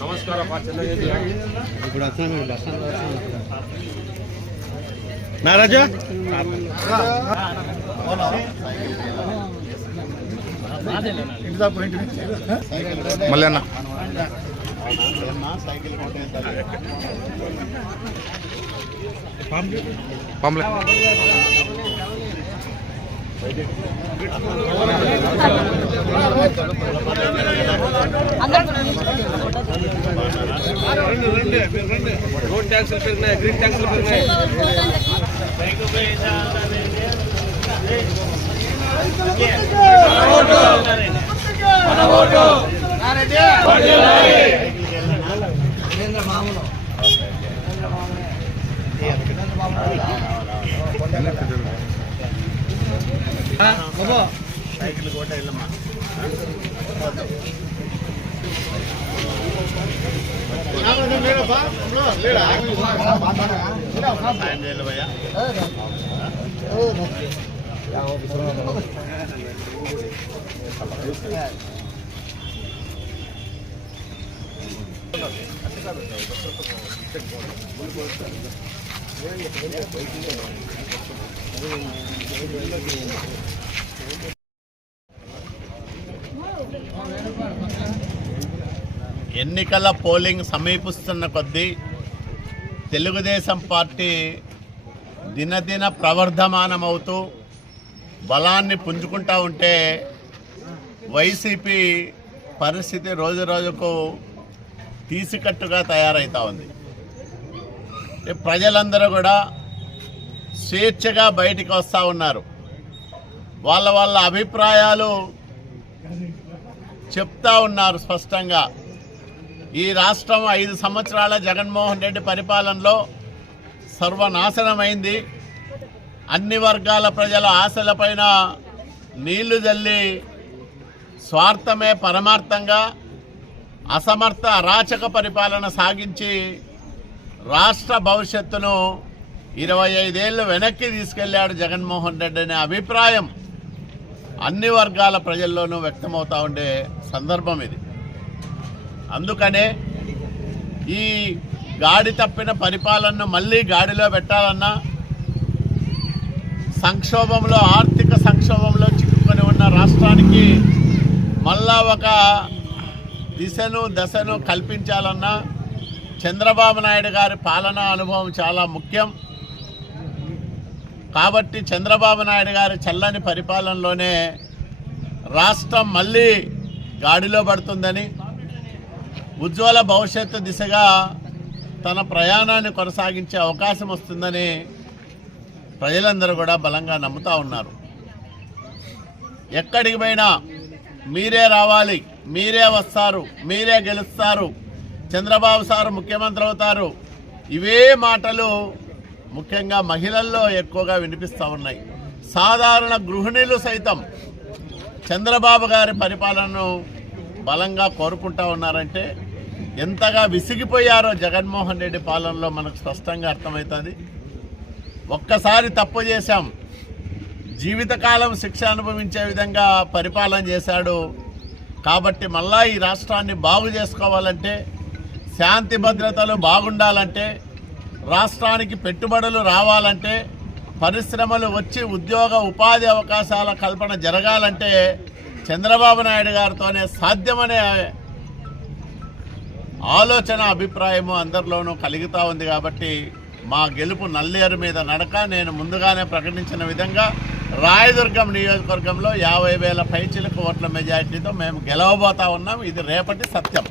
నమస్కారం నారాజు మళ్ళీ అన్న పంపలే రోడ్ ట్యాక్సులు పెరిగినాయి, గ్రీన్ ట్యాక్సులు పెరిగినాయి. సైకిల్ కోట వెళ్ళమ్మా. ఎన్నికల పోలింగ్ సమీపిస్తున్న కొద్దీ తెలుగుదేశం పార్టీ దినదిన ప్రవర్ధమానమవుతూ బలాన్ని పుంజుకుంటూ ఉంటే వైసీపీ పరిస్థితి రోజు రోజుకు తీసికట్టుగా తయారవుతూ ఉంది. ప్రజలందరూ కూడా స్వేచ్ఛగా బయటికి వస్తూ ఉన్నారు. వాళ్ళ అభిప్రాయాలు చెప్తా ఉన్నారు స్పష్టంగా. ఈ రాష్ట్రం 5 సంవత్సరాల జగన్మోహన్ రెడ్డి పరిపాలనలో సర్వనాశనమైంది. అన్ని వర్గాల ప్రజల ఆశలపైన నీళ్లు జల్లి స్వార్థమే పరమార్థంగా అసమర్థ అరాచక పరిపాలన సాగించి రాష్ట్ర భవిష్యత్తును 25 ఏళ్ళు వెనక్కి తీసుకెళ్లాడు జగన్మోహన్ రెడ్డి అనే అభిప్రాయం అన్ని వర్గాల ప్రజల్లోనూ వ్యక్తమవుతూ ఉండే సందర్భం ఇది. అందుకనే ఈ గాడి తప్పిన పరిపాలనను మళ్ళీ గాడిలో పెట్టాలన్నా, సంక్షోభంలో ఆర్థిక సంక్షోభంలో చిక్కుకొని ఉన్న రాష్ట్రానికి మళ్ళా ఒక దశను కల్పించాలన్నా చంద్రబాబు నాయుడు గారి పాలనా అనుభవం చాలా ముఖ్యం. కాబట్టి చంద్రబాబు నాయుడు గారి చల్లని పరిపాలనలోనే రాష్ట్రం మళ్ళీ గాడిలో పడుతుందని, ఉజ్వల భవిష్యత్తు దిశగా తన ప్రయాణాన్ని కొనసాగించే అవకాశం వస్తుందని ప్రజలందరూ కూడా బలంగా నమ్ముతూ ఉన్నారు. ఎక్కడికి పోయినా మీరే రావాలి, మీరే వస్తారు, మీరే గెలుస్తారు, చంద్రబాబు సార్ ముఖ్యమంత్రి అవుతారు, ఇవే మాటలు ముఖ్యంగా మహిళల్లో ఎక్కువగా వినిపిస్తూ ఉన్నాయి. సాధారణ గృహిణులు సైతం చంద్రబాబు గారి పరిపాలనను బలంగా కోరుకుంటా ఉన్నారంటే ఎంతగా విసిగిపోయారో జగన్మోహన్ రెడ్డి పాలనలో మనకు స్పష్టంగా అర్థమవుతుంది. ఒక్కసారి తప్పు చేశాం, జీవితకాలం శిక్ష అనుభవించే విధంగా పరిపాలన చేశాడు. కాబట్టి మళ్ళా ఈ రాష్ట్రాన్ని బాగు చేసుకోవాలంటే, శాంతి భద్రతలు బాగుండాలంటే, రాష్ట్రానికి పెట్టుబడులు రావాలంటే, పరిశ్రమలు వచ్చి ఉద్యోగ ఉపాధి అవకాశాల కల్పన జరగాలంటే చంద్రబాబు నాయుడు గారితోనే సాధ్యమనే ఆలోచన అభిప్రాయము అందరిలోనూ కలుగుతూ ఉంది. కాబట్టి మా గెలుపు నల్లేరు మీద నడక. నేను ముందుగానే ప్రకటించిన విధంగా రాయదుర్గం నియోజకవర్గంలో 50,000 పైచిలకు ఓట్ల మెజారిటీతో మేము గెలవబోతా ఉన్నాం. ఇది రేపటి సత్యం.